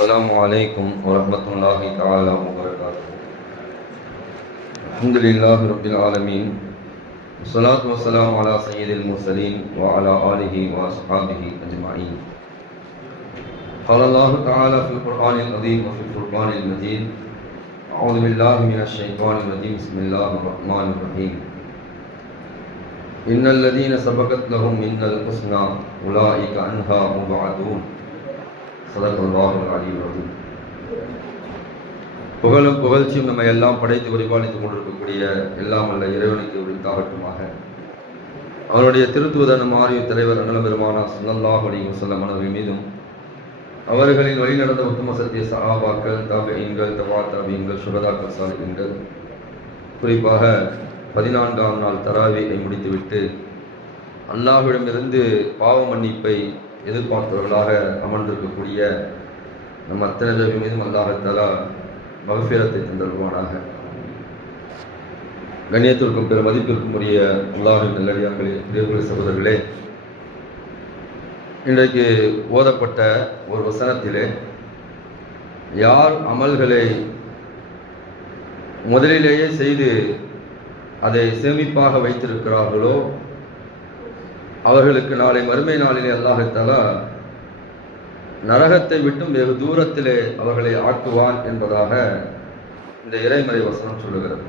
السلام عليكم ورحمة الله تعالى وبركاته. الحمد لله رب العالمين. والصلاة والسلام على سيد المرسلين وعلى آله وأصحابه أجمعين. قال الله تعالى في القرآن العظيم وفي الفرقان المجيد أعوذ بالله من الشيطان الرجيم. بسم الله الرحمن الرحيم. إن الذين سبقت لهم منا الحسنى أولئك عنها مبعدون. சதர்பல்லாஹும் அழிவு புகழும் புகழ்ச்சியும் நம்ம எல்லாம் படைத்து பரிபாலித்துக் கொண்டிருக்கக்கூடிய எல்லாம் அல்ல இறைவனுக்கு உரித்தாகட்டுமாக அவருடைய திருத்துவதன் மாறிய தலைவர் அண்ணல பெருமானா சுல்லல்லாஹ் அலிகம் செல்லமானவை மீதும் அவர்களின் வழி நடந்த உத்தம சத்திய சகாபாக்கள் தாபீன்கள் தவா தாபீன்கள் சுகதாக்கள் சாலிகங்கள் குறிப்பாக பதினான்காம் நாள் தராவியை முடித்துவிட்டு அல்லாஹ்விடமிருந்து பாவ மன்னிப்பை எதிர்பார்ப்பவர்களாக அமர்ந்திருக்கக்கூடிய நம் அத்தனை பேர் மீதும் அல்லாஹத்தாலா மகஃபீரத்தை தந்தருவானாக கண்ணியத்திற்கும் பிற மதிப்பிற்கும் உரிய அல்லாஹின் நல்லடியார்களே தேர்வுடைய சகோதரர்களே இன்றைக்கு ஓதப்பட்ட ஒரு வசனத்திலே யார் அமல்களை முதலிலேயே செய்து அதை சேமிப்பாக வைத்திருக்கிறார்களோ அவர்களுக்கு நாளை மறுமை நாளிலே அல்லாஹத்தாலா நரகத்தை விட்டும் வெகு தூரத்திலே அவர்களை ஆக்குவான் என்பதாக இந்த இறைமறை வசனம் சொல்லுகிறது.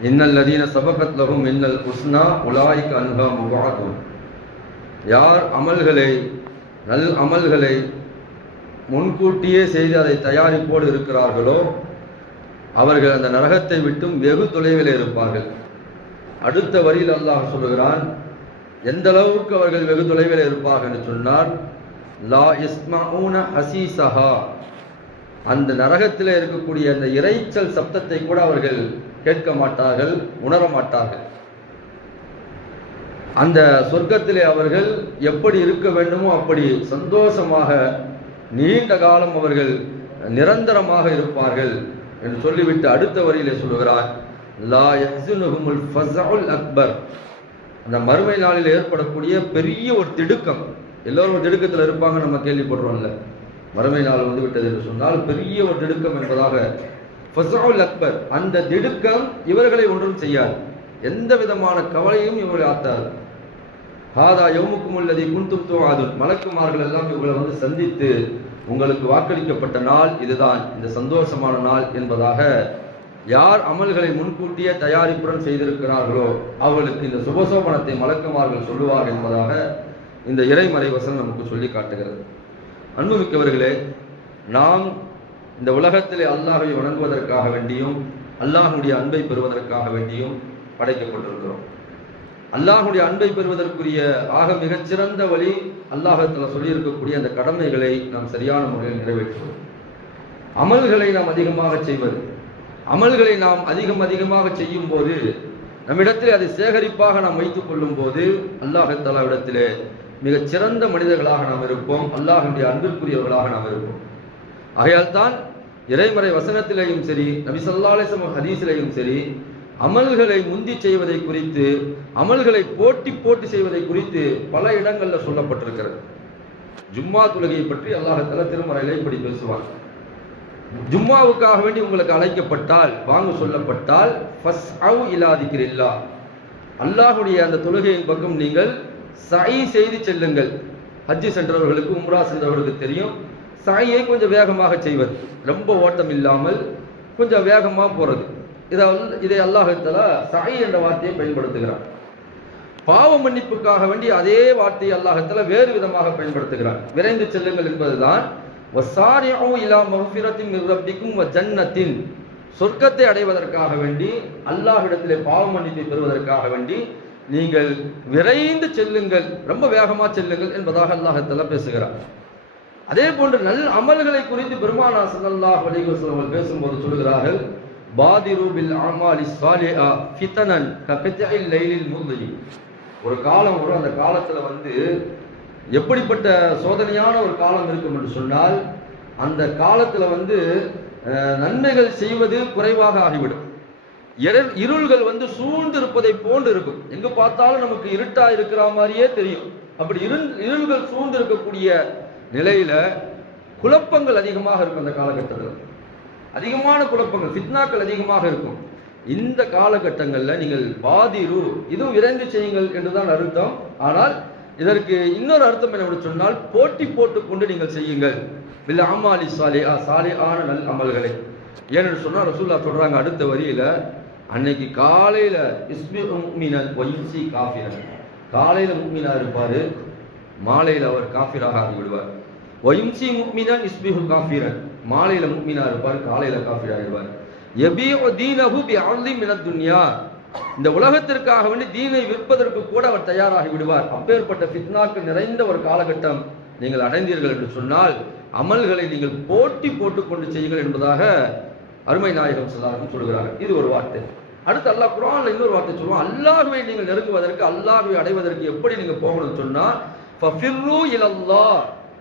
இன்னல் நதீன சபகத் லகும் இன்னல் உஸ்னா உலாய்க்கு அன்ஹா முவாதும் யார் அமல்களை நல் அமல்களை முன்கூட்டியே செய்து அதை தயாரிப்போடு இருக்கிறார்களோ அவர்கள் அந்த நரகத்தை விட்டும் வெகு தொலைவில் இருப்பார்கள். அடுத்த வரியில் அல்லாஹ் சொல்லுகிறான் எந்த அளவுக்கு அவர்கள் வெகு தொலைவில் இருப்பார்கள் என்று சொன்னால் லா இஸ்மூன ஹசீசஹா அந்த நரகத்தில் இருக்கக்கூடிய அந்த இறைச்சல் சப்தத்தை கூட அவர்கள் கேட்க மாட்டார்கள் உணர மாட்டார்கள். அந்த சொர்க்கத்திலே அவர்கள் எப்படி இருக்க வேண்டுமோ அப்படி சந்தோஷமாக நீண்ட காலம் அவர்கள் நிரந்தரமாக இருப்பார்கள் என்று சொல்லிவிட்டு அடுத்த வரியிலே சொல்லுகிறார் லா அக்பர். அந்த மறுமை நாளில் ஏற்படக்கூடிய பெரிய ஒரு திடுக்கம். எல்லோரும் ஒரு திடுக்கத்தில் இருப்பாங்க நம்ம கேள்விப்படுறோம்ல. மறுமை நாள் வந்து விட்டது என்று சொன்னால் பெரிய ஒரு திடுக்கம் என்பதாக ஃபசாவுல் அக்பர் அந்த திடுக்கம் இவர்களை ஒன்றும் செய்யாது. எந்த விதமான கவலையும் இவர்களை ஆத்தாது. ஹாதா யௌமுக்கும் உள்ளதை குன்தும் தோவாதுன் மலக்குமார்கள் எல்லாம் இவர்களை வந்து சந்தித்து உங்களுக்கு வாக்களிக்கப்பட்ட நாள் இதுதான். இந்த சந்தோஷமான நாள் என்பதாக யார் அமல்களை முன்கூட்டியே தயாரிப்புடன் செய்திருக்கிறார்களோ அவர்களுக்கு இந்த சுபசோபனத்தை மலக்குமார்கள் சொல்லுவார் என்பதாக இந்த இறைமறை வசனம் நமக்கு சொல்லி காட்டுகிறது. அன்புமிக்கவர்களே நாம் இந்த உலகத்திலே அல்லாஹை வணங்குவதற்காக வேண்டியும் அல்லாஹுடைய அன்பை பெறுவதற்காக வேண்டியும் படைக்கப்பட்டிருக்கிறோம் அல்லாஹுடைய அன்பை பெறுவதற்குரிய ஆக மிகச்சிறந்த வழி அல்லாஹத்தில் சொல்லியிருக்கக்கூடிய அந்த கடமைகளை நாம் சரியான முறையில் நிறைவேற்றுவோம். அமல்களை நாம் அதிகமாக செய்வது அமல்களை நாம் அதிகம் அதிகமாக செய்யும் போது நம்மிடத்தில் அதை சேகரிப்பாக நாம் வைத்துக் கொள்ளும் போது அல்லாஹத்தாலாவிடத்திலே மிகச் சிறந்த மனிதர்களாக நாம் இருப்போம். அல்லாஹனுடைய அன்பிற்குரியவர்களாக நாம் இருப்போம். ஆகையால் தான் இறைமறை வசனத்திலேயும் சரி நபிசல்லாலேசம் ஹதீஸிலேயும் சரி அமல்களை முந்தி செய்வதை குறித்து அமல்களை போட்டி போட்டி செய்வதை குறித்து பல இடங்களில் சொல்லப்பட்டிருக்கிறது. ஜும்மா தொழுகையை பற்றி அல்லாஹத்தால திருமறையில இப்படி பேசுவாங்க ஜும்மாவுக்காக வேண்டி உங்களுக்கு அழைக்கப்பட்டால் வாங்க சொல்லப்பட்டால் ஃபஸ் அவு இல்லாதிக்கிறீல்லா அல்லாஹுடைய அந்த தொழுகையின் பக்கம் நீங்கள் சை செய்து செல்லுங்கள். ஹஜ்ஜு சென்றவர்களுக்கு உம்ரா சென்றவர்களுக்கு தெரியும். சாயை கொஞ்சம் வேகமாக செய்வது. ரொம்ப ஓட்டம் இல்லாமல் கொஞ்சம் வேகமாக போகிறது இதை இதை அல்லாஹத்தலா சாய் என்ற வார்த்தையை பயன்படுத்துகிறார் பாவ மன்னிப்புக்காக வேண்டி அதே வார்த்தையை அல்லாஹத்தில் வேறு விதமாக பயன்படுத்துகிறார் விரைந்து செல்லுங்கள் என்பதுதான் ஜன்னத்தின். சொர்க்கத்தை அடைவதற்காக வேண்டி அல்லாஹிடத்திலே பாவ மன்னிப்பை பெறுவதற்காக வேண்டி நீங்கள் விரைந்து செல்லுங்கள் ரொம்ப வேகமா செல்லுங்கள் என்பதாக அல்லாஹத்தலா பேசுகிறார். அதே போன்று நல் அமல்களை குறித்து பெருமானா சல்லாஹ் அலிகோஸ்லம் பேசும்போது சொல்கிறார்கள் பாதிரு பில் அமாலி சாலியா ஃபித்தனன் கபித்தஇல் லைலில் முல்தி ஒரு காலம் வரும் அந்த காலத்தில் வந்து எப்படிப்பட்ட சோதனையான ஒரு காலம் இருக்கும் என்று சொன்னால் அந்த காலத்தில் வந்து நன்மைகள் செய்வது குறைவாக ஆகிவிடும். இருள்கள் வந்து சூழ்ந்து இருப்பதை போன்று இருக்கும். எங்க பார்த்தாலும் நமக்கு இருட்டா இருக்கிற மாதிரியே தெரியும். அப்படி இருள் இருள்கள் சூழ்ந்து இருக்கக்கூடிய நிலையில குழப்பங்கள் அதிகமாக இருக்கும் அந்த காலகட்டத்தில். அதிகமான குழப்பங்கள் ஃபித்னாக்கள் அதிகமாக இருக்கும். இந்த காலகட்டங்களில் நீங்கள் பாதிரு இதுவும் விரைந்து செய்யுங்கள் என்றுதான் அர்த்தம். ஆனால் இதற்கு இன்னொரு அர்த்தம் என்ன சொன்னால் போட்டி போட்டுக்கொண்டு நீங்கள் செய்யுங்கள். இல்லை அமாலி சாலி ஆன நல் அமல்களை. ஏன்னு சொன்னால் ரசூல்லா சொல்கிறாங்க அடுத்த வரியில் அன்னைக்கு காலையில் இஸ்மி உம்மினர் ஒயின்சி காஃபிரன். காலையில் முக்மினா இருப்பார் மாலையில் அவர் காஃபிராக ஆகிவிடுவார் ஒயின்சி முக்மினன் இஸ்மிஹு காஃபிரன். மாலையில் முக்மினா இருப்பார் காலையில் காஃபிர் ஆகிடுவார் எபியோ தீனஹு பி அர்லி மினத் துன்யா. இந்த உலகத்திற்காக வேண்டி தீனை விற்பதற்கு கூட அவர் தயாராகி விடுவார். அப்பேற்பட்ட பித்னாக்கள் நிறைந்த ஒரு காலகட்டம் நீங்கள் அடைந்தீர்கள் என்று சொன்னால் அமல்களை நீங்கள் போட்டி போட்டுக்கொண்டு செய்யுங்கள் என்பதாக அருமை நாயகம் சொல்லாரும் சொல்கிறார்கள். இது ஒரு வார்த்தை. அடுத்து அல்லாஹ் குரான்ல இன்னொரு வார்த்தை சொல்லுவோம் அல்லாஹுவை நீங்கள் நெருங்குவதற்கு அல்லாஹுவை அடைவதற்கு எப்படி நீங்க போகணும்னு சொன்னா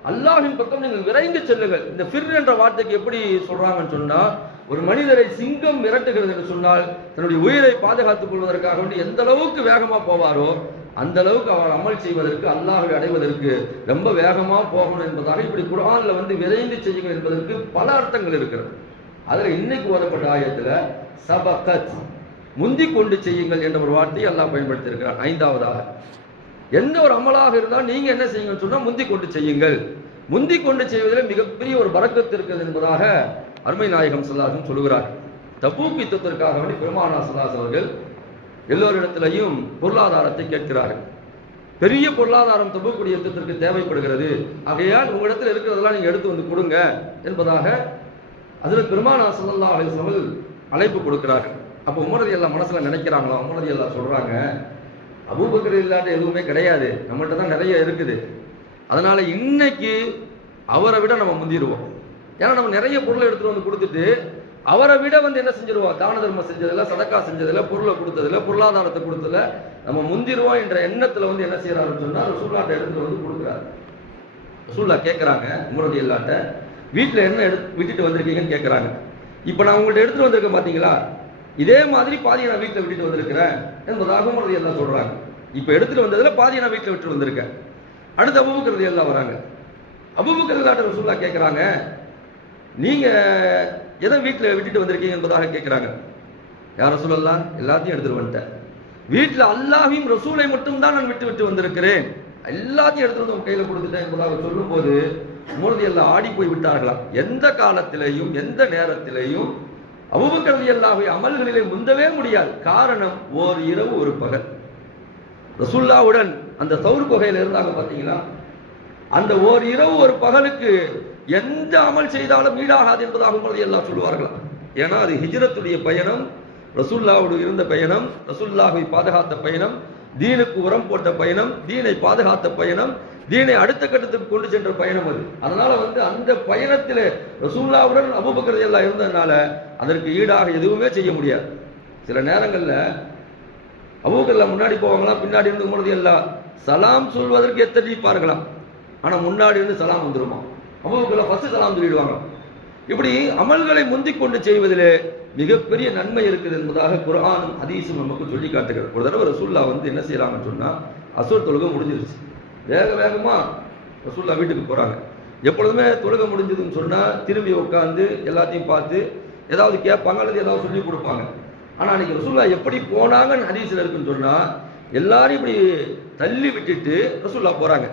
அல்லாஹின் பக்கம் நீங்கள் விரைந்து செல்லுங்கள். இந்த ஃபிர் என்ற வார்த்தைக்கு எப்படி சொல்றாங்கன்னு சொன்னா ஒரு மனிதரை சிங்கம் மிரட்டுகிறது என்று சொன்னால் தன்னுடைய உயிரை பாதுகாத்துக் கொள்வதற்காக வேண்டி எந்த அளவுக்கு வேகமா போவாரோ அந்த அளவுக்கு அவர் அமல் செய்வதற்கு அல்லாஹை அடைவதற்கு ரொம்ப வேகமா போகணும் என்பதாக இப்படி குரானில் வந்து விரைந்து செய்யுங்கள் என்பதற்கு பல அர்த்தங்கள் இருக்கிறது. அதுல இன்னைக்கு ஓதப்பட்ட ஆயத்துல சபகத் முந்தி கொண்டு செய்யுங்கள் என்ற ஒரு வார்த்தையை அல்லாஹ் பயன்படுத்தி இருக்கிறார் ஐந்தாவதாக எந்த ஒரு அமலாக இருந்தால் நீங்க என்ன செய்யுங்கன்னு சொன்னா முந்தி கொண்டு செய்யுங்கள். முந்தி கொண்டு செய்வதில் மிகப்பெரிய ஒரு பறக்கத்து இருக்கிறது என்பதாக அருமை நாயகம் சொல்லாசம் சொல்லுகிறார். தபூக் யுத்தத்திற்காக வேண்டி பெருமானா சல்லாஸ் அவர்கள் எல்லோரிடத்திலையும் பொருளாதாரத்தை கேட்கிறார்கள். பெரிய பொருளாதாரம் தபூக்குடைய யுத்தத்திற்கு தேவைப்படுகிறது. ஆகையால் உங்களிடத்தில் இருக்கிறதெல்லாம் நீங்கள் எடுத்து வந்து கொடுங்க என்பதாக அதில் பெருமானா சல்லா அலிஸ்வர்கள் அழைப்பு கொடுக்கிறார்கள். அப்போ உமரதி எல்லாம் மனசில் நினைக்கிறாங்களா? உமரதி எல்லாம் சொல்கிறாங்க அபூபக்கர் இல்லாட்ட எதுவுமே கிடையாது. நம்மகிட்ட தான் நிறைய இருக்குது. அதனால் இன்னைக்கு அவரை விட நம்ம முந்திடுவோம். ஏன்னா நம்ம நிறைய பொருளை எடுத்துகிட்டு வந்து கொடுத்துட்டு அவரை விட வந்து என்ன செஞ்சிருவோம்? தான தர்மம் செஞ்சதுல சதக்கா செஞ்சதுல பொருளை கொடுத்ததில்ல பொருளாதாரத்தை கொடுத்ததில் நம்ம முந்திருவோம் என்ற எண்ணத்தில் வந்து என்ன செய்கிறாருன்னு சொன்னால் ரசூல்லாட்ட எடுத்துகிட்டு வந்து கொடுக்குறாரு. ரசூல்லா கேட்குறாங்க உங்களுடைய இல்லாட்ட வீட்டில் என்ன எடுத்து விட்டுட்டு வந்திருக்கீங்கன்னு கேட்குறாங்க இப்போ நான் உங்கள்கிட்ட எடுத்துட்டு வந்திருக்கேன் பார்த்தீங்களா இதே மாதிரி பாதியை நான் வீட்டில் விட்டுட்டு வந்திருக்கிறேன் என்பதாக உங்களுடைய எல்லாம் சொல்கிறாங்க இப்போ எடுத்துகிட்டு வந்ததில் பாதியை நான் வீட்டில் விட்டு வந்திருக்கேன். அடுத்து அபுபுக்கிறது எல்லாம் வராங்க. அபுபுக்கிறது இல்லாட்ட ரசூல்லா கேட்குறாங்க நீங்க எதை வீட்டில் விட்டுட்டு வந்திருக்கீங்க என்பதாக கேட்குறாங்க. யார் சொல்லலாம் எல்லாத்தையும் எடுத்துட்டு வந்துட்டேன். வீட்டில் அல்லாஹையும் ரசூலை மட்டும் தான் நான் விட்டு விட்டு வந்திருக்கிறேன். எல்லாத்தையும் எடுத்துட்டு வந்து உங்க கையில கொடுத்துட்டேன் என்பதாக சொல்லும்போது மூலதி எல்லாம் ஆடி போய் விட்டார்களாம் எந்த காலத்திலேயும் எந்த நேரத்திலேயும் அபுபக்கரதி எல்லாவை அமல்களிலே முந்தவே முடியாது. காரணம் ஓர் இரவு ஒரு பகல். ரசுல்லாவுடன் அந்த சவுர் குகையில் இருந்தாங்க பார்த்தீங்களா அந்த ஓர் இரவு ஒரு பகலுக்கு எந்த அமல் செய்தாலும் ஈடாகாது என்பதாக உமரதி எல்லாம் சொல்லுவார்களா? ஏன்னா அது ஹிஜ்ரத்துடைய பயணம் ரசுல்லாவோடு இருந்த பயணம் ரசுல்லாவை பாதுகாத்த பயணம் தீனுக்கு உரம் போட்ட பயணம் தீனை பாதுகாத்த பயணம் தீனை அடுத்த கட்டத்துக்கு கொண்டு சென்ற பயணம் அது. அதனால வந்து அந்த பயணத்தில் ரசூல்லாவுடன் அபுபக்கிறது எல்லாம் இருந்ததுனால அதற்கு ஈடாக எதுவுமே செய்ய முடியாது. சில நேரங்களில் அபுபக்கரில் முன்னாடி போவாங்களாம் பின்னாடி இருந்து உமரது எல்லாம் சலாம் சொல்வதற்கு எத்தடிப்பார்களாம் ஆனால் முன்னாடி இருந்து சலாம் வந்துருமா? அபூக்கர்லாம் ஃபஸ்ட்டு சலாம் சொல்லிடுவாங்க. இப்படி அமல்களை முந்திக் கொண்டு செய்வதிலே மிகப்பெரிய நன்மை இருக்குது என்பதாக குரான் ஹதீஸும் நமக்கு சொல்லி காட்டுகிறது. ஒரு தடவை ரசூல்லா வந்து என்ன செய்யறாங்கன்னு சொன்னால் அசுர தொழுகை முடிஞ்சிருச்சு. வேக வேகமாக ரசூல்லா வீட்டுக்கு போகிறாங்க எப்பொழுதுமே தொழுகை முடிஞ்சதுன்னு சொன்னால் திரும்பி உட்காந்து எல்லாத்தையும் பார்த்து ஏதாவது கேட்பாங்க அல்லது ஏதாவது சொல்லி கொடுப்பாங்க. ஆனால் அன்றைக்கி ரசூல்லா எப்படி போனாங்கன்னு ஹதீஸில் இருக்குன்னு சொன்னால் எல்லாரும் இப்படி தள்ளி விட்டுட்டு ரசூல்லா போகிறாங்க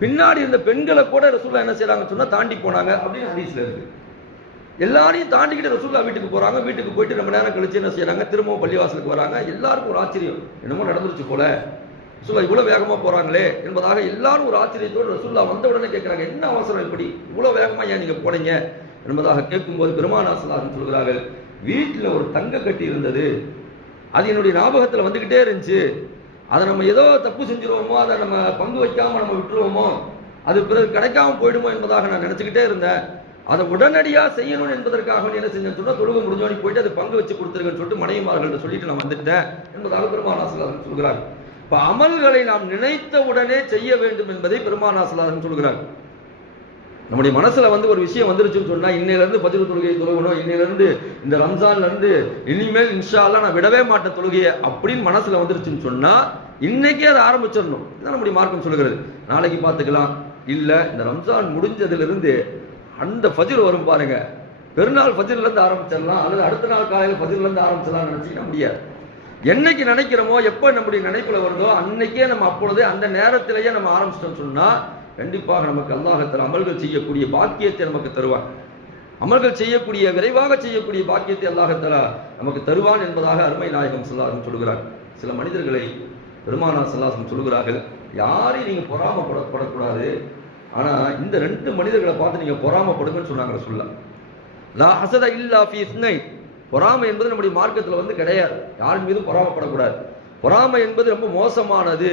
பின்னாடி இருந்த பெண்களை கூட ரசூல்லா என்ன செய்கிறாங்கன்னு சொன்னா தாண்டி போனாங்க அப்படின்னு ஹதீஸ்ல இருக்கு. எல்லாரையும் தாண்டிக்கிட்டு ரசூல்லா வீட்டுக்கு போறாங்க. வீட்டுக்கு போயிட்டு ரொம்ப நேரம் கழிச்சு என்ன செய்கிறாங்க திரும்பவும் பள்ளிவாசலுக்கு வராங்க. எல்லாருக்கும் ஒரு ஆச்சரியம். என்னமோ நடந்துருச்சு போல. ரசூல்லா இவ்வளவு வேகமா போறாங்களே என்பதாக எல்லாரும் ஒரு ஆச்சரியத்தோடு ரசூல்லா வந்த உடனே கேட்கிறாங்க என்ன அவசரம் இப்படி? இவ்வளவு வேகமா ஏன் நீங்க போனீங்க? என்பதாக கேட்கும்போது பெருமானாசலாசன் சொல்கிறார்கள் வீட்டில் ஒரு தங்க கட்டி இருந்தது. அது என்னுடைய ஞாபகத்தில் வந்துக்கிட்டே இருந்துச்சு. அதை நம்ம ஏதோ தப்பு செஞ்சிருவோமோ அதை நம்ம பங்கு வைக்காம நம்ம விட்டுருவோமோ அது பிறகு கிடைக்காம போயிடுமோ என்பதாக நான் நினச்சிக்கிட்டே இருந்தேன். அதை உடனடியாக செய்யணும் என்பதற்காக என்ன செஞ்சேன்னு சொன்னால் தொழுக முடிஞ்சோனி போயிட்டு அதை பங்கு வச்சு கொடுத்துருங்கன்னு சொல்லிட்டு மனைவிமார்கள்ட்ட சொல்லிட்டு நான் வந்துட்டேன் என்பதாக பெருமானாசலாசன் சொல்கிறார். இப்போ அமல்களை நாம் நினைத்த உடனே செய்ய வேண்டும் என்பதை பெருமானாசலாசன் சொல்கிறார். நம்முடைய மனசுல வந்து ஒரு விஷயம் வந்துருச்சுன்னு சொன்னா இன்னையில இருந்து பதிவு தொழுகையை தொழுகணும் இன்னையில இருந்து இந்த ரம்ஜான்லேருந்து இனிமேல் இன்ஷால்லாம் நான் விடவே மாட்டேன் தொழுகையை அப்படின்னு மனசுல வந்துருச்சுன்னு சொன்னா இன்னைக்கே அதை ஆரம்பிச்சிடணும். இதான் நம்முடைய மார்க்கம் சொல்லுகிறது. நாளைக்கு பார்த்துக்கலாம். இல்லை இந்த ரம்ஜான் முடிஞ்சதுலேருந்து அந்த ஃபஜ்ர் வரும் பாருங்க. பெருநாள் ஃபஜ்ர்ல ஆரம்பிச்சிடலாம். அல்லது அடுத்த நாள் காலையில் ஃபஜ்ர்ல ஆரம்பிச்சிடலாம்னு ஆரம்பிச்சிடலாம் நினைச்சிக்க முடியாது. என்னைக்கு நினைக்கிறோமோ எப்போ நம்முடைய நினைப்பில் வருதோ அன்னைக்கே நம்ம அப்பொழுது அந்த நேரத்திலேயே நம்ம ஆரம்பிச்சிட்டோம்னு சொன்னால் கண்டிப்பாக நமக்கு அல்லாஹத்தில் அமல்கள் செய்யக்கூடிய பாக்கியத்தை நமக்கு தருவான். அமல்கள் செய்யக்கூடிய விரைவாக செய்யக்கூடிய பாக்கியத்தை அல்லாஹத்தலா நமக்கு தருவான் என்பதாக அருமை நாயகம் சொல்லாசம் சொல்கிறார் சில மனிதர்களை பெருமானா சொல்லாசம் சொல்கிறார்கள் யாரையும் நீங்கள் பொறாமப்படப்படக்கூடாது. ஆனால் இந்த ரெண்டு மனிதர்களை பார்த்து நீங்கள் பொறாமப்படுங்கன்னு சொன்னாங்க சொல்ல லா ஹசத இல்லா ஃபி இஸ்னை பொறாமை என்பது நம்முடைய மார்க்கத்தில் வந்து கிடையாது. யார் மீதும் பொறாமப்படக்கூடாது. பொறாமை என்பது ரொம்ப மோசமானது.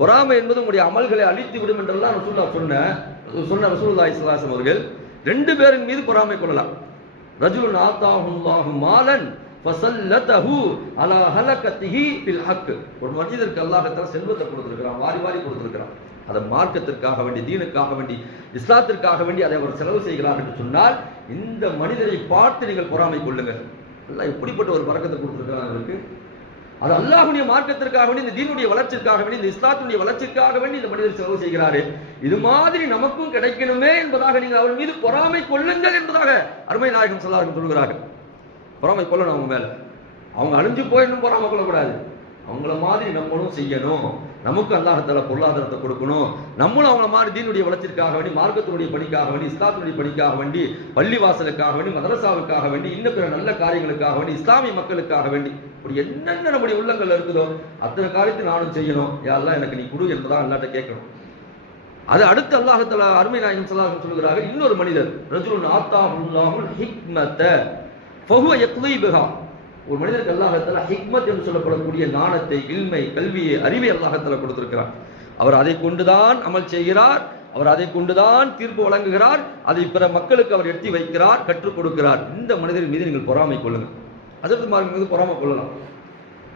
பொறாமை என்பது உங்களுடைய அமல்களை அழித்து விடும் என்றெல்லாம் ரசூல்லா சொன்ன சொன்ன ரசூல்லா இஸ்லாசம் அவர்கள் ரெண்டு பேரின் மீது பொறாமை கொள்ளலாம். ரஜுலுன் ஆத்தாஹுல்லாஹு மாலன் ஃபசல்லதஹு அலா ஹலகத்திஹி ஃபில் ஹக். ஒரு மனிதருக்கு அல்லாஹ் தஆலா செல்வத்தை கொடுத்துருக்கிறான் வாரி வாரி கொடுத்துருக்கிறான். அதை மார்க்கத்திற்காக வேண்டி தீனுக்காக வேண்டி இஸ்லாத்திற்காக வேண்டி அதை அவர் செலவு செய்கிறார் என்று சொன்னால் இந்த மனிதரை பார்த்து நீங்கள் பொறாமை கொள்ளுங்கள். எல்லாம் எப்படிப்பட்ட ஒரு பறக்கத்தை கொடுத்துருக்கிறான் அவருக்கு. அது அல்லாஹுடைய மார்க்கத்திற்காக வேண்டி இந்த தீனுடைய வளர்ச்சிக்காக வேண்டி இந்த இஸ்லாத்துடைய வளர்ச்சிக்காக வேண்டி இந்த மனிதர் செலவு செய்கிறாரு. இது மாதிரி நமக்கும் கிடைக்கணுமே என்பதாக நீங்கள் அவர் மீது பொறாமை கொள்ளுங்கள் என்பதாக அருமை நாயகம் சொல்லார்கள் சொல்கிறார்கள். பொறாமை கொள்ளணும் அவங்க மேல. அவங்க அழிஞ்சு போயிடணும் பொறாமை கொள்ளக்கூடாது. அவங்கள மாதிரி நம்மளும் செய்யணும். நமக்கு அல்லாஹத்தால பொருளாதாரத்தை கொடுக்கணும். நம்மளும் அவங்கள மாதிரி தீனுடைய வளர்ச்சிக்காக வேண்டி மார்க்கத்தினுடைய பணிக்காக வேண்டி இஸ்லாத்தினுடைய பணிக்காக வேண்டி பள்ளி வாசலுக்காக வேண்டி மதரசாவுக்காக வேண்டி இன்னும் பிற நல்ல காரியங்களுக்காக வேண்டி இஸ்லாமிய மக்களுக்காக வேண்டி இப்படி என்னென்ன நம்முடைய உள்ளங்கள் இருக்குதோ அத்தனை காரியத்தை நானும் செய்யணும். யாரெல்லாம் எனக்கு நீ கொடு என்பதான் அல்லாட்ட கேட்கணும். அது அடுத்து அல்லாஹத்துல அருமை நாயகம் சொல்லாஹம் சொல்கிறார்கள் இன்னொரு மனிதர் ரஜுல் ஆத்தா ஹிக்மத ஃபஹுவ யக்லி பிஹா ஒரு மனிதனுக்கு அல்லாஹத்தில் ஹிக்மத் என்று சொல்லப்படக்கூடிய ஞானத்தை இல்மை கல்வியை அறிவை அல்லாஹத்தில் கொடுத்திருக்கிறார் அவர் அதை கொண்டுதான் அமல் செய்கிறார் அவர் அதை கொண்டுதான் தீர்ப்பு வழங்குகிறார் அதை பிற மக்களுக்கு அவர் எட்டி வைக்கிறார் கற்றுக் கொடுக்கிறார். இந்த மனிதரின் மீது நீங்கள் பொறாமை கொள்ளுங்கள். அதற்கு மார்க்கு மீது பொறாமை கொள்ளலாம்.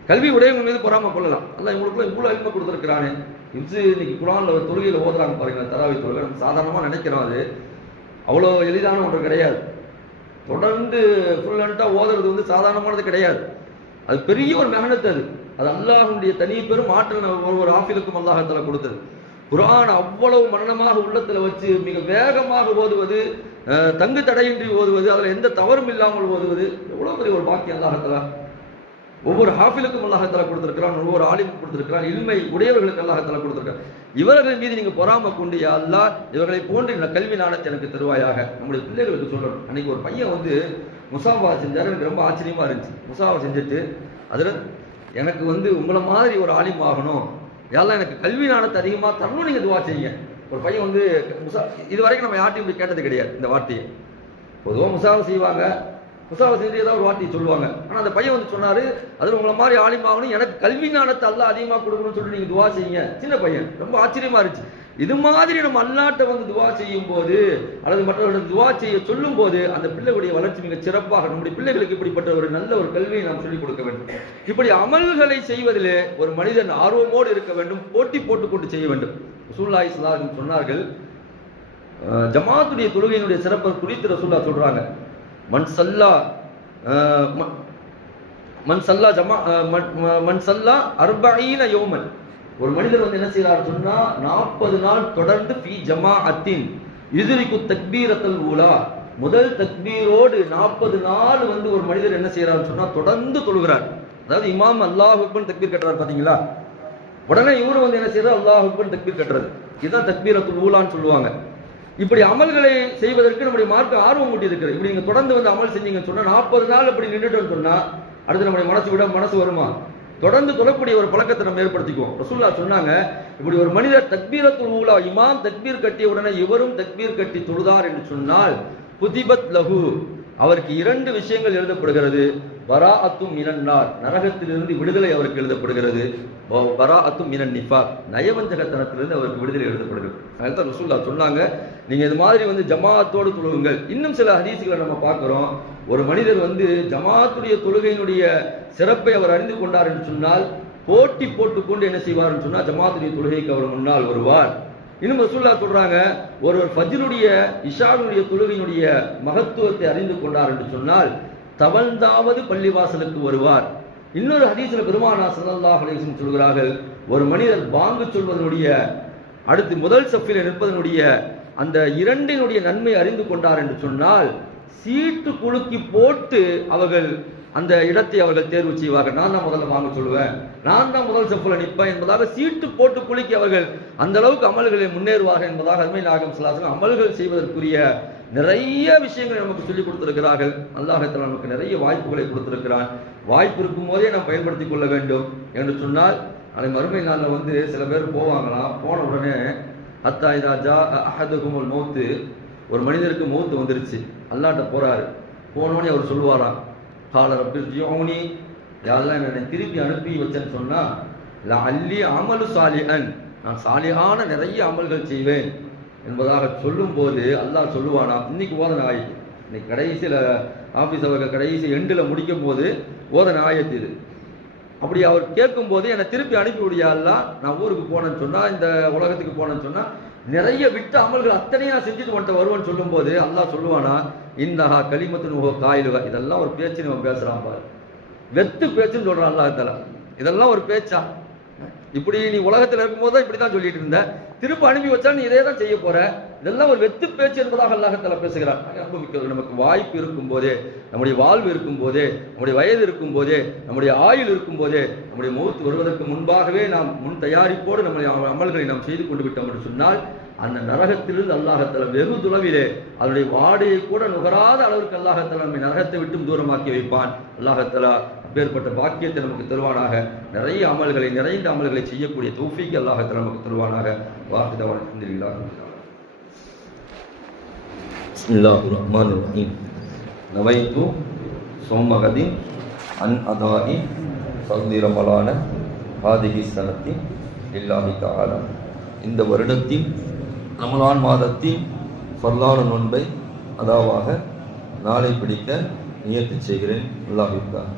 கல்வி உடையவங்க மீது பொறாமை கொள்ளலாம். அல்ல இவங்களுக்குள்ள இவ்வளோ அழிமை கொடுத்துருக்கிறானே. இம்சு இன்னைக்கு குரானில் ஒரு ஓதுறாங்க பாருங்க தராவி தொழுகை. நம்ம சாதாரணமாக நினைக்கிறோம் அது. அவ்வளோ எளிதான ஒன்று கிடையாது. தொடர்ந்து ஃபுல்லண்ட்டாக ஓதுறது வந்து சாதாரணமானது கிடையாது. அது பெரிய ஒரு மெகனத்து அது. அது அல்லாஹுடைய தனி பெரும் ஆற்றல் ஒரு ஒரு ஆஃபிலுக்கும் அல்லாஹத்தில் கொடுத்தது. குரான் அவ்வளவு மரணமாக உள்ளத்தில் வச்சு மிக வேகமாக ஓதுவது தங்கு தடையின்றி ஓதுவது அதில் எந்த தவறும் இல்லாமல் ஓதுவது எவ்வளோ பெரிய ஒரு பாக்கியம் அல்லாஹத்தலா ஒவ்வொரு ஹாஃபிலுக்கும் அல்லாஹத்தாலா கொடுத்துருக்கிறான் ஒவ்வொரு ஆலிமும் கொடுத்துருக்கிறான் இல்மை உடையவர்களுக்கு அல்லாஹத்தாலா கொடுத்துருக்கான் இவர்கள் மீது நீங்கள் பொறாம கொண்டு அல்லா இவர்களை போன்று இந்த கல்வி நாணத்தை எனக்கு தருவாயாக. நம்முடைய பிள்ளைகளுக்கு சொல்லணும். அன்னைக்கு ஒரு பையன் வந்து முசாஃபா செஞ்சார். எனக்கு ரொம்ப ஆச்சரியமாக இருந்துச்சு. முசாஃபா செஞ்சுட்டு அதில் எனக்கு வந்து உங்களை மாதிரி ஒரு ஆலிம் ஆகணும். யாரெல்லாம் எனக்கு கல்வி நாணத்தை அதிகமாக தரணும். நீங்கள் துவா செய்யுங்க. ஒரு பையன் வந்து முசா இது வரைக்கும் நம்ம யார்ட்டையும் இப்படி கேட்டது கிடையாது. இந்த வார்த்தையை. பொதுவாக முசாவை செய்வாங்க. முசாவை செஞ்சு ஏதாவது ஒரு வார்த்தையை சொல்லுவாங்க. ஆனால் அந்த பையன் வந்து சொன்னார் அதில் உங்களை மாதிரி ஆலிமாகணும் எனக்கு கல்வி ஞானத்தை அல்ல அதிகமாக கொடுக்கணும்னு சொல்லிட்டு நீங்கள் துவா செய்யுங்க. சின்ன பையன். ரொம்ப ஆச்சரியமா இருந்துச்சு. இது மாதிரி நம்ம அல்லாட்டை வந்து துவா செய்யும் போது அல்லது மற்றவர்களிடம் துவா செய்ய சொல்லும் போது அந்த பிள்ளைகளுடைய வளர்ச்சி மிக சிறப்பாக நம்முடைய பிள்ளைகளுக்கு இப்படிப்பட்ட ஒரு நல்ல ஒரு கல்வியை நாம் சொல்லிக் கொடுக்க வேண்டும். இப்படி அமல்களை செய்வதிலே ஒரு மனிதன் ஆர்வமோடு இருக்க வேண்டும் போட்டி போட்டுக்கொண்டு செய்ய வேண்டும். ரசூலுல்லாஹி சொன்னார்கள் ஜமாத்துடைய தொழுகையினுடைய சிறப்பை குறித்து ரசூல்லா சொல்றாங்க. மன் சல்லா ம- சல்லா ஜமா மண் மன்- சல்லா யோமன் ஒரு மனிதர் வந்து என்ன செய்கிறார் சொன்னா நாற்பது நாள் தொடர்ந்து பி ஜமா அத்தின் இதுரிக்கு தக்பீரத்தல் ஊலா. முதல் தக்பீரோடு நாற்பது நாள் வந்து ஒரு மனிதர் என்ன செய்யறாருன்னு சொன்னா தொடர்ந்து தொழுகிறார். அதாவது இமாம் அல்லாஹ் தக்பீர் கட்டுறாரு பார்த்தீங்களா உடனே இவரு வந்து என்ன செய்யறாரு அல்லாஹ் தக்பீர் கட்டுறது. இதுதான் தக்பீரத்துல் ஊலான்னு சொல்லுவாங்க. இப்படி அமல்களை செய்வதற்கு நம்முடைய மார்க்க ஆர்வம் ஊட்டி இருக்கிறது இப்படி நீங்கள் தொடர்ந்து வந்து அமல் செஞ்சீங்கன்னு சொன்னால் நாற்பது நாள் இப்படி நின்றுட்டோம்னு சொன்னால் அடுத்து நம்முடைய மனசு விட மனசு வருமா? தொடர்ந்து தொழக்கூடிய ஒரு பழக்கத்தை நம்ம ஏற்படுத்திக்குவோம். ரசூல்லா சொன்னாங்க இப்படி ஒரு மனிதர் தக்பீரத்துல் ஊலா இமாம் தக்பீர் கட்டிய உடனே இவரும் தக்பீர் கட்டி தொழுதார் என்று சொன்னால் புதிபத் லஹு அவருக்கு இரண்டு விஷயங்கள் எழுதப்படுகிறது. வரா அத்தும் மினன்னார். நரகத்திலிருந்து விடுதலை அவருக்கு எழுதப்படுகிறது. வரா அத்தும் மினன் நிஃபா நயவஞ்சகத்தனத்திலிருந்து அவருக்கு விடுதலை எழுதப்படுகிறது. அதுதான் ரசூல்லா சொன்னாங்க. நீங்கள் இது மாதிரி வந்து ஜமாஅத்தோடு தொழுகுங்கள். இன்னும் சில ஹதீசுகளை நம்ம பார்க்குறோம். ஒரு மனிதர் வந்து ஜமாத்துடைய தொழுகையினுடைய சிறப்பை அவர் அறிந்து கொண்டார் என்று சொன்னால் போட்டி போட்டுக்கொண்டு என்ன செய்வார்னு சொன்னால் ஜமாத்துடைய தொழுகைக்கு அவர் முன்னால் வருவார். இன்னும் ரசூல்லா சொல்கிறாங்க ஒருவர் ஃபஜ்ருடைய இஷானுடைய தொழுகையினுடைய மகத்துவத்தை அறிந்து கொண்டார் என்று சொன்னால் தவழ்ந்தாவது பள்ளிவாசலுக்கு வருவார். இன்னொரு ஹதீஸ்ல பெருமானா சல்லாஹ் அலைஹி சொல்கிறார்கள் ஒரு மனிதர் பாங்கு சொல்வதனுடைய அடுத்து முதல் சப்பில் நிற்பதனுடைய அந்த இரண்டினுடைய நன்மை அறிந்து கொண்டார் என்று சொன்னால் சீட்டு குலுக்கி போட்டு அவர்கள் அந்த இடத்தை அவர்கள் தேர்வு செய்வார்கள். நான் தான் முதல்ல வாங்க சொல்லுவேன். நான் தான் முதல் செப்பில் நிற்பேன் என்பதாக சீட்டு போட்டு குலுக்கி அவர்கள் அந்த அளவுக்கு அமல்களை முன்னேறுவார்கள் என்பதாக அருமை நாகம் சலாசனம் அமல்கள் செய்வதற்குரிய நிறைய விஷயங்களை நமக்கு சொல்லிக் கொடுத்திருக்கிறார்கள். அல்லாஹத்தில் நமக்கு நிறைய வாய்ப்புகளை கொடுத்திருக்கிறான். வாய்ப்பு இருக்கும் போதே நாம் பயன்படுத்திக் கொள்ள வேண்டும் என்று சொன்னால் அதை மறுமை நாளில் வந்து சில பேர் போவாங்களாம். போன உடனே அத்தா ராஜா அஹதுகுமல் அஹதுகுமுல் மௌத்து. ஒரு மனிதருக்கு மௌத்து வந்துருச்சு. அல்லாட்ட போறாரு. போனோடனே அவர் சொல்லுவாராம் காலர் அப்படி ஜியோனி யாரெல்லாம் என்னை திருப்பி அனுப்பி வச்சேன்னு சொன்னா இல்லை அல்லி அமலு சாலிஹன். நான் சாலிஹான நிறைய அமல்கள் செய்வேன். என்பதாக சொல்லும்போது அல்லாஹ் சொல்லுவானா? இன்னைக்கு ஓதன ஆயத்து. இன்னைக்கு கடைசியில் ஆஃபீஸ் அவர்கள் கடைசி எண்டில் முடிக்கும் போது ஓதன ஆயத்து இது. அப்படி அவர் கேட்கும்போது என்னை திருப்பி அனுப்பி விடியால நான் ஊருக்கு போனேன்னு சொன்னால் இந்த உலகத்துக்கு போனேன்னு சொன்னால் நிறைய விட்ட அமல்கள் அத்தனையாக செஞ்சுட்டு வந்துட்டு வருவேன்னு சொல்லும்போது அல்லாஹ் சொல்லுவானா இன்னஹா கலிமத்து நுகோ காயிலுகா. இதெல்லாம் ஒரு பேச்சு நம்ம பேசுகிறான் பாரு. வெத்து பேச்சுன்னு சொல்கிறான் அல்லாஹ் இதெல்லாம் ஒரு பேச்சா? இப்படி நீ உலகத்தில் இருக்கும்போது தான் இப்படி தான் சொல்லிட்டு இருந்த. திரும்ப அனுப்பி வச்சா நீ இதே தான் செய்ய போற. இதெல்லாம் ஒரு வெத்து பேச்சு என்பதாக அல்லாஹத்தில் பேசுகிறார் அனுபவிக்கிறது நமக்கு வாய்ப்பு இருக்கும் போதே நம்முடைய வாழ்வு இருக்கும் போதே நம்முடைய வயது இருக்கும் போதே நம்முடைய ஆயுள் இருக்கும் போதே நம்முடைய முகத்து வருவதற்கு முன்பாகவே நாம் முன் தயாரிப்போடு நம்முடைய அமல்களை நாம் செய்து கொண்டு விட்டோம் என்று சொன்னால் அந்த நரகத்திலிருந்து அல்லாஹத்தல வெகு துளவிலே அதனுடைய வாடையை கூட நுகராத அளவுக்கு அல்லாஹத்தல நம்மை நரகத்தை விட்டும் தூரமாக்கி வைப்பான். அல்லாஹத்தலா அப்பேற்பட்ட பாக்கியத்தை நமக்கு தருவானாக. நிறைய அமல்களை நிறைந்த அமல்களை செய்யக்கூடிய தௌஃபிக்கு அல்லாஹத்தல நமக்கு தருவானாக. வாக்குதவான் அலமதுல்லா பிஸ்மில்லாஹு ரஹ்மான் ரஹீம் நவைத்து சோமகதின் அன் அதாயி சந்திரமலான ஆதிகி சனத்தின் இல்லாமி தாலா இந்த வருடத்தின் ரமலான் மாதத்தின் ஃபர்லான நோன்பை அதாவாக நாளை பிடிக்க நியத்து செய்கிறேன். அல்லாஹிற்காக